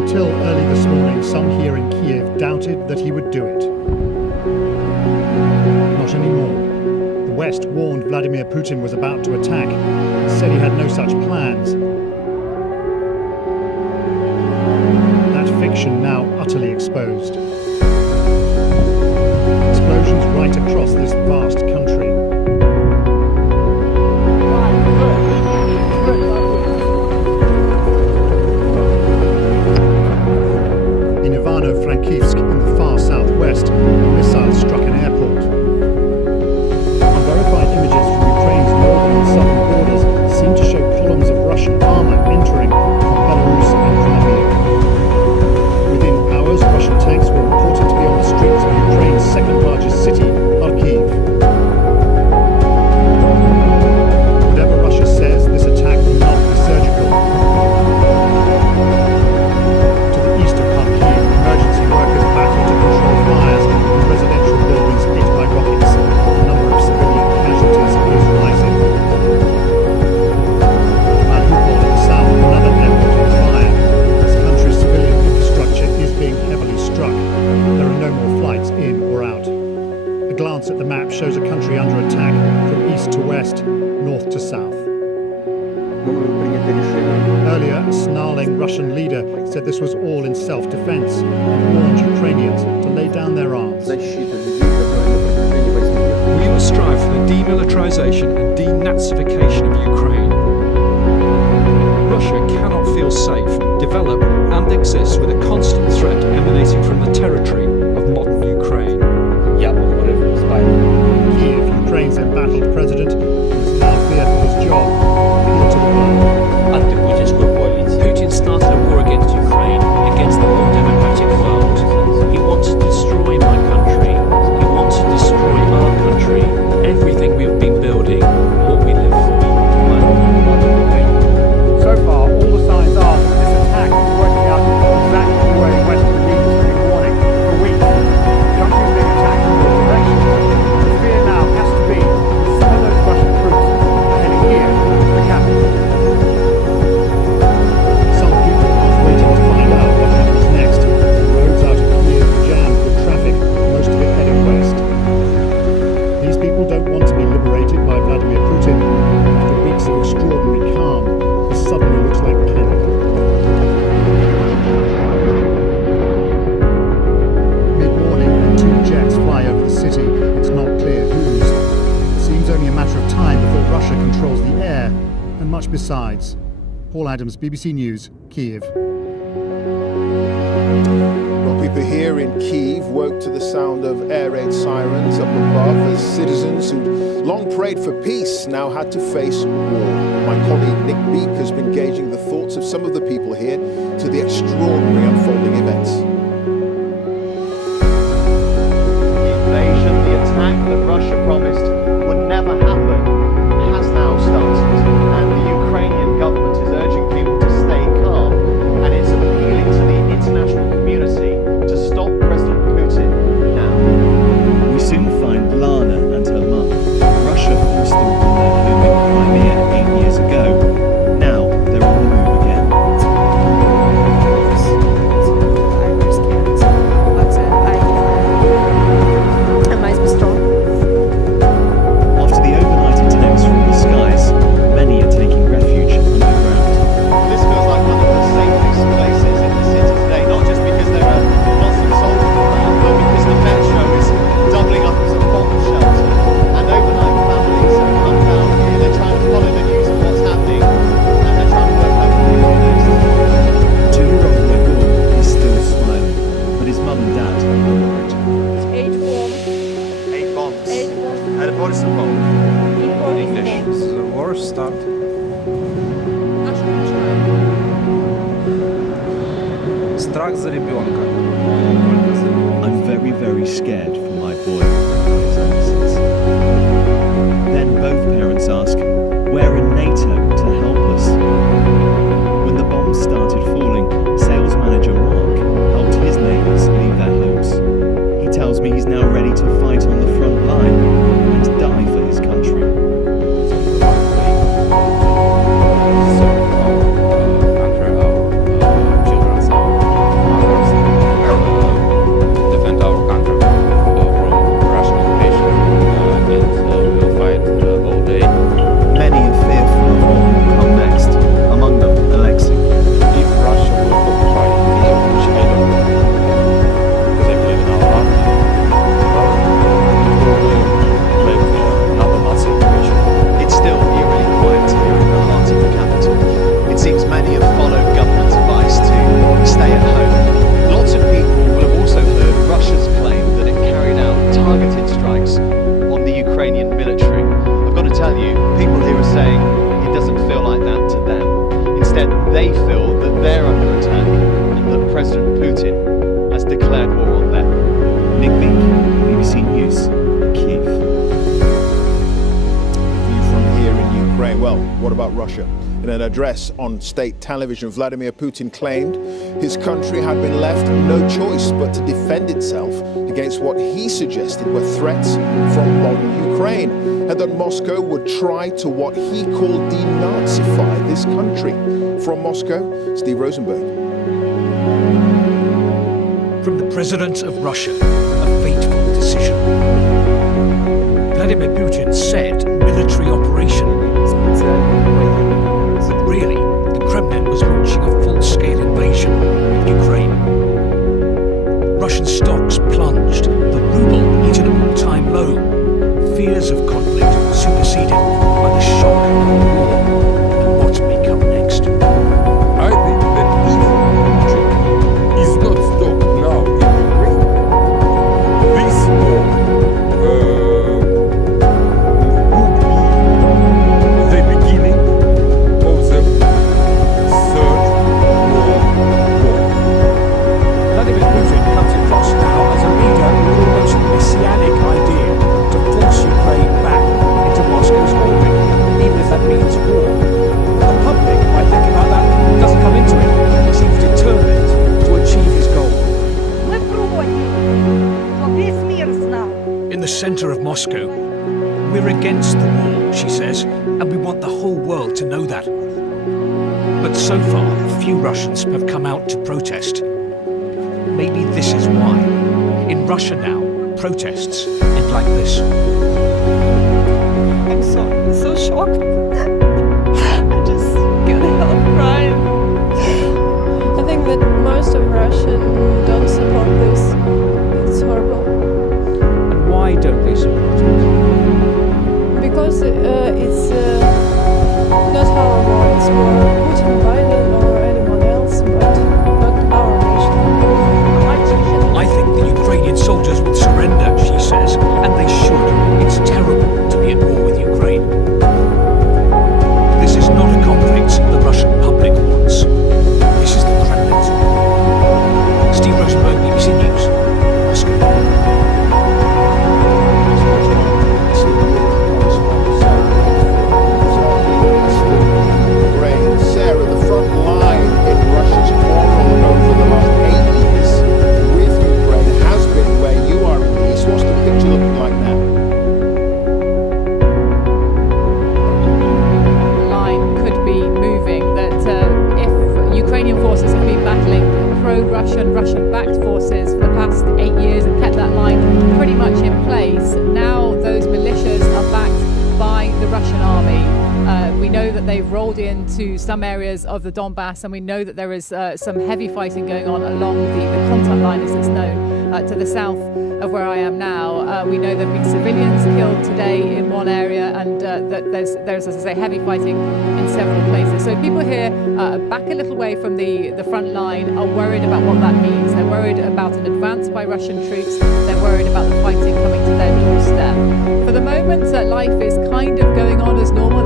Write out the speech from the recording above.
Until early this morning, some here in Kiev doubted that he would do it. Not anymore. The West warned Vladimir Putin was about to attack, and said he had no such plans. That fiction now utterly exposed. Explosions right across this vast country. In Ivano-Frankivsk, in the far southwest, a missile struck an airport. Unverified images from Ukraine's northern and southern borders seem to show columns of Russian armor entering from Belarus and Crimea. Within hours, Russian tanks were reported to be on the streets of Ukraine's second-largest city, Kharkiv. Whatever Russia says, this attack will not be surgical. To the east of Kharkiv, emergency workers battle to control fires in residential buildings hit by rockets. The number of civilian casualties is rising. Mariupol in the south, another airport on fire. This country's civilian infrastructure is being heavily struck. There are no more flights in or out. A glance at the map shows a country under attack from east to west, north to south. Earlier, a snarling Russian leader said this was all in self-defense and warned Ukrainians to lay down their arms. We will strive for the demilitarization and denazification of Ukraine. Russia cannot feel safe, develop and exist with a constant threat emanating from the territory of modern Ukraine. Kiev, Ukraine's embattled president, is now feared for his job. Putin started a war against Ukraine, against the more democratic world. He wants to destroy my country. He wants to destroy our country. Everything we've been building, what we live for. So far, all the signs are that this attack is working out exactly the way Western leaders have been warning for weeks. The country is being attacked from all directions. The fear now has to be that some of those Russian troops are heading here to the capital. Some people are waiting to find out what happens next. The roads out of Kiev are jammed with traffic, most of it heading west. These people don't want to be liberated by Vladimir Putin. After weeks of extraordinary calm, this suddenly looks like panic. Mid-morning, and two jets fly over the city. It's not clear whose. It seems only a matter of time before Russia controls the air, and much besides. Paul Adams, BBC News, Kiev. Well, people here in Kyiv woke to the sound of air raid sirens up above as citizens who'd long prayed for peace now had to face war. My colleague Nick Beak has been gauging the thoughts of some of the people here to the extraordinary unfolding events. The invasion, the attack that Russia promised would never happen, has now started, and the Ukrainian government is urging people to stay calm, and it's appealing to the international community to stop President Putin now. We soon find Lana and her mum. Russia forced them from their home in Crimea 8 years ago. Now they're on the move again. After the overnight attacks from the skies, many are taking refuge underground. This feels like one of the safest places in the city today, not just because there are lots of soldiers around, but because the metro is doubling up as a bomb shelter. And overnight families have come down here, they're trying to follow the news of what's happening, and they're trying to work out what to do next. 2-year-old Legor is still smiling, but his mum and dad are worried. 8 bombs. At a Borisov English. This is a war start. Страх за ребенка. I'm very, very scared for my boy. His answers. Then both parents ask, where in NATO to help us? When the bombs started falling, sales manager Mark helped his neighbours leave their homes. He tells me he's now ready to fight on the front line and die for his country. In an address on state television, Vladimir Putin claimed his country had been left no choice but to defend itself against what he suggested were threats from modern Ukraine, and that Moscow would try to what he called denazify this country. From Moscow, Steve Rosenberg. From the President of Russia, a fateful decision. Vladimir Putin said military operation. But really, the Kremlin was launching a full-scale invasion of Ukraine. Russian stocks plunged, the ruble hit an all-time low. Fears of conflict superseded by the shock of war and what may come next. I think that if Putin is not stopped now in Ukraine, this war would be the beginning of the Third World War. Vladimir Putin comes across now as a leader with almost messianic idea to force Ukraine back into Moscow's orbit, even if that means war. The public might think about that, doesn't come into it. He seems determined to achieve his goal. Ми проти, щоб весь мир знав. In the center of Moscow, we're against the war, she says, and we want the whole world to know that. But so far, few Russians have come out to protest. Maybe this is why. In Russia now, protests end like this. I'm so shocked. I just can't help crying. I think that most of Russians don't support this. It's horrible. And why don't they support it? Because it's not our war, it's for Putin, Biden or anyone else, but not our nation. I think the Ukrainian soldiers would surrender, she says, and they should. It's terrible to be at war with Ukraine. This is not a conflict the Russian public wants. This is the Kremlin's war. Steve Rosenberg, BBC News, Moscow. Sarah, the front line in Russia's quarrel over the last 8 years with Ukraine has been where you are in the east. What's the picture looking like now? Line could be moving, that if Ukrainian forces have been battling pro-Russian, Russian-backed forces for the past 8 years and kept that line pretty much in place, now those militias are backed by the Russian army. We know that they've rolled into some areas of the Donbass, and we know that there is some heavy fighting going on along the contact line, as it's known, to the south of where I am now. We know there have been civilians killed today in one area, and that there's, as I say, heavy fighting in several places. So people here back a little way from the front line are worried about what that means. They're worried about an advance by Russian troops. They're worried about the fighting coming to their doorstep. For the moment, life is kind of going on as normal